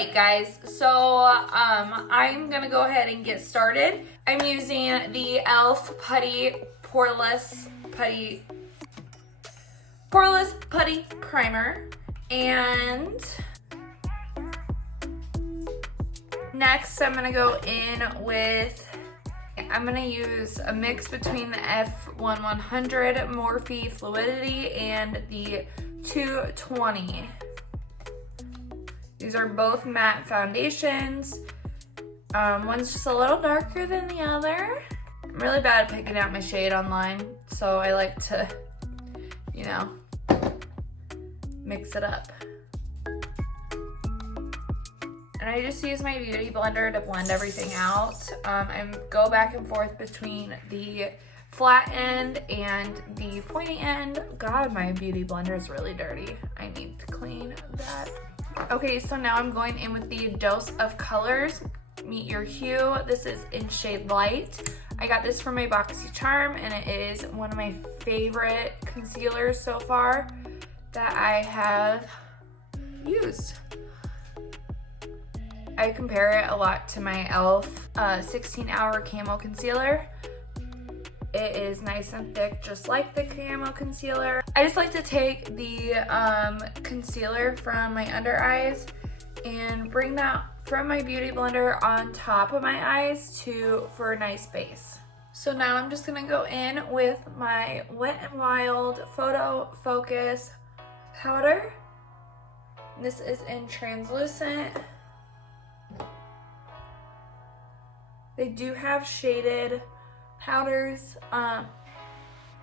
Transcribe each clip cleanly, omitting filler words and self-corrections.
Alright guys, so I'm gonna go ahead and get started. I'm using the e.l.f. Putty Poreless Putty Primer, and next I'm gonna go in with, I'm gonna use a mix between the F1100 Morphe Fluidity and the 220. These are both matte foundations. One's just a little darker than the other. I'm really bad at picking out my shade online, so I like to, you know, mix it up. And I just use my beauty blender to blend everything out. I go back and forth between the flat end and the pointy end. God, my beauty blender is really dirty. I need to clean that. Okay, so now I'm going in with the Dose of Colors Meet Your Hue. This is in shade Light. I got this from my BoxyCharm, and it is one of my favorite concealers so far that I have used. I compare it a lot to my e.l.f. 16-Hour Camo Concealer. It is nice and thick, just like the Camo Concealer. I just like to take the concealer from my under eyes and bring that from my beauty blender on top of my eyes for a nice base. So now I'm just gonna go in with my Wet n Wild Photo Focus powder. This is in translucent. They do have shaded powders.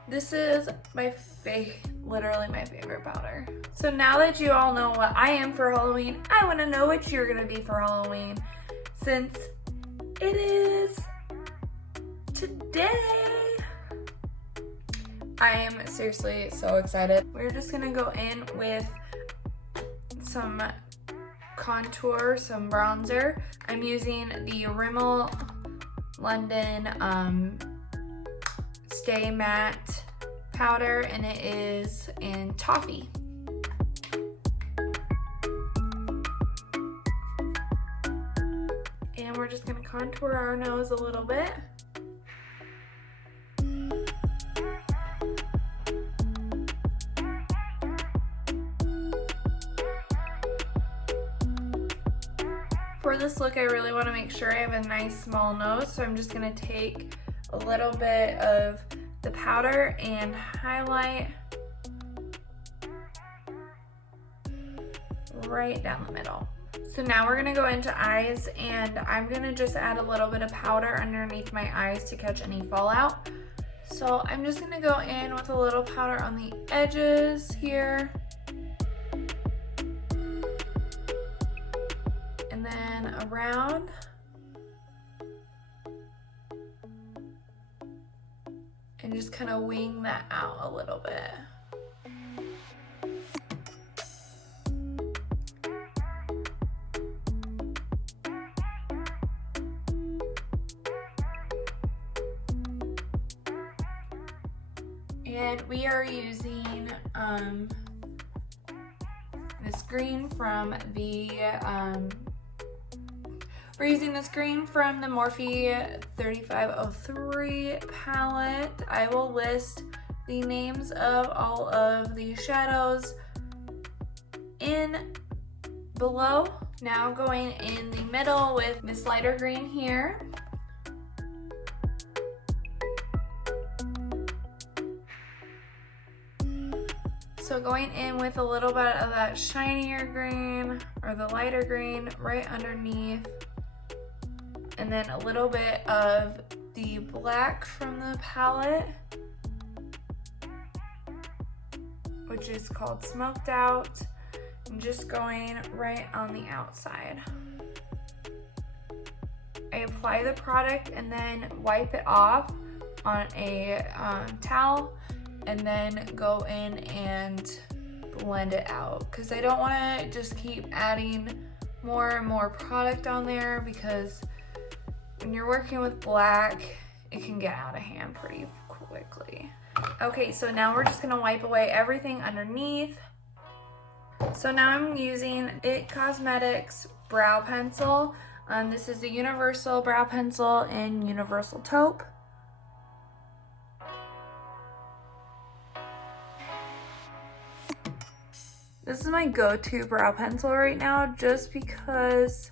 This is literally my favorite powder. So now that you all know what I am for Halloween, I want to know what you're gonna be for Halloween, since it is today. I am seriously so excited. We're just gonna go in with some contour, some bronzer. I'm using the Rimmel London Stay Matte powder, and it is in Toffee. And we're just gonna contour our nose a little bit. For this look, I really want to make sure I have a nice small nose, so I'm just going to take a little bit of the powder and highlight right down the middle. So now we're going to go into eyes, and I'm going to just add a little bit of powder underneath my eyes to catch any fallout. So I'm just going to go in with a little powder on the edges here. And then around. And just kind of wing that out a little bit. And we are using this green from the we're using this green from the Morphe 3503 palette. I will list the names of all of the shadows in below. Now going in the middle with this lighter green here. So going in with a little bit of that shinier green or the lighter green right underneath. And then a little bit of the black from the palette, which is called Smoked Out, and just going right on the outside. I apply the product and then wipe it off on a towel, and then go in and blend it out, because I don't want to just keep adding more and more product on there, because when you're working with black, it can get out of hand pretty quickly. Okay, so now we're just gonna wipe away everything underneath. So now I'm using IT Cosmetics brow pencil. This is the Universal Brow Pencil in Universal Taupe. This is my go-to brow pencil right now just because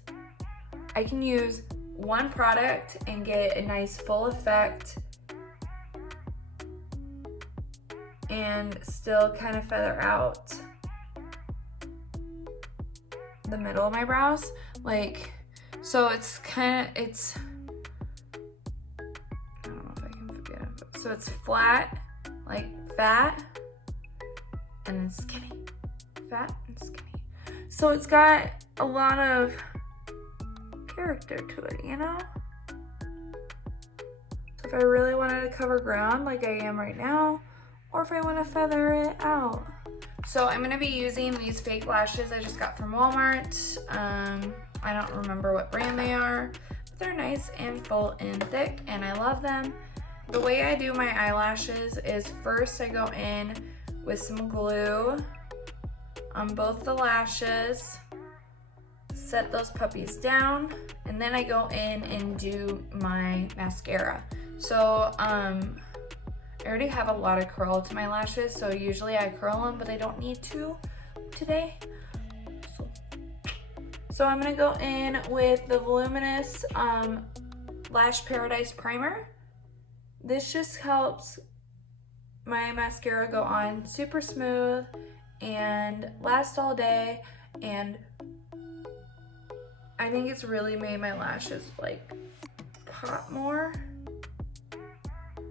I can use one product and get a nice full effect and still kind of feather out the middle of my brows. Like, so it's kind of, I don't know if I can forget it. So it's flat, like fat, and then skinny. Fat and skinny. So it's got a lot of character to it, you know? So if I really wanted to cover ground like I am right now, or if I want to feather it out. So I'm going to be using these fake lashes I just got from Walmart. I don't remember what brand they are, but they're nice and full and thick, and I love them. The way I do my eyelashes is first I go in with some glue on both the lashes, set those puppies down, and then I go in and do my mascara. So I already have a lot of curl to my lashes, so usually I curl them, but I don't need to today. So I'm gonna go in with the Voluminous Lash Paradise Primer. This just helps my mascara go on super smooth and last all day, and I think it's really made my lashes like pop more,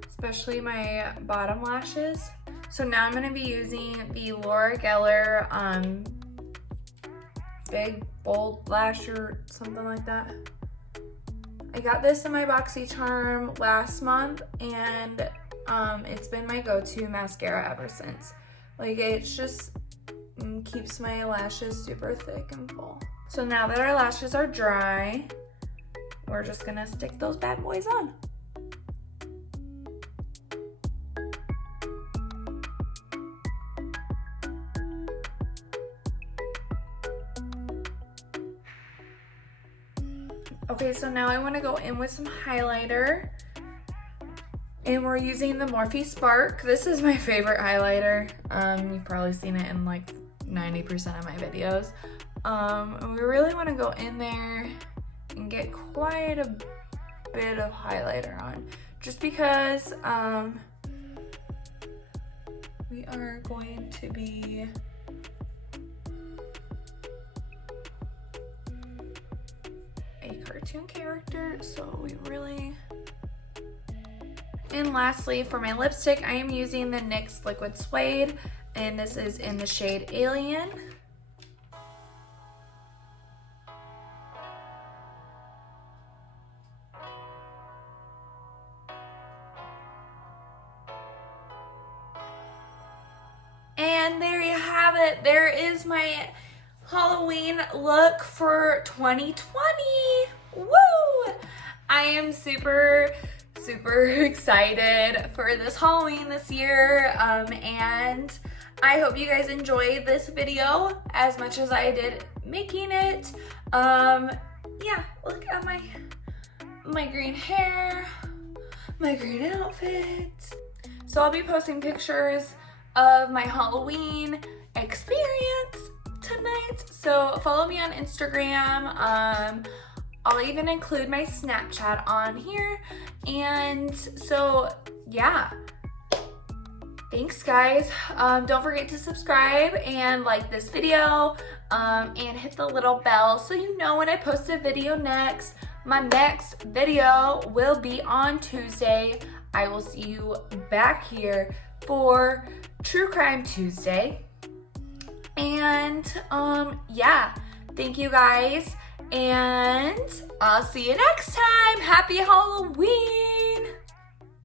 especially my bottom lashes. So now I'm going to be using the Laura Geller Big Bold Lash or something like that. I got this in my BoxyCharm last month, and it's been my go-to mascara ever since. Like, it's just keeps my lashes super thick and full. So now that our lashes are dry, we're just gonna stick those bad boys on. Okay, so now I want to go in with some highlighter, and we're using the Morphe Spark. This is my favorite highlighter. You've probably seen it in like 90% of my videos. And we really want to go in there and get quite a bit of highlighter on, just because we are going to be a cartoon character, so we really. And lastly, for my lipstick, I am using the NYX Liquid Suede, and this is in the shade Alien. And there you have it. There is my Halloween look for 2020. Woo! I am super excited for this Halloween this year, and I hope you guys enjoyed this video as much as I did making it. Yeah, look at my green hair, my green outfit. So I'll be posting pictures of my Halloween experience tonight, so follow me on Instagram. I'll even include my Snapchat on here, and so yeah, thanks guys. Don't forget to subscribe and like this video, and hit the little bell so you know when I post a video next. My next video will be on Tuesday. I will see you back here for True Crime Tuesday. And yeah, thank you guys, and I'll see you next time. Happy Halloween!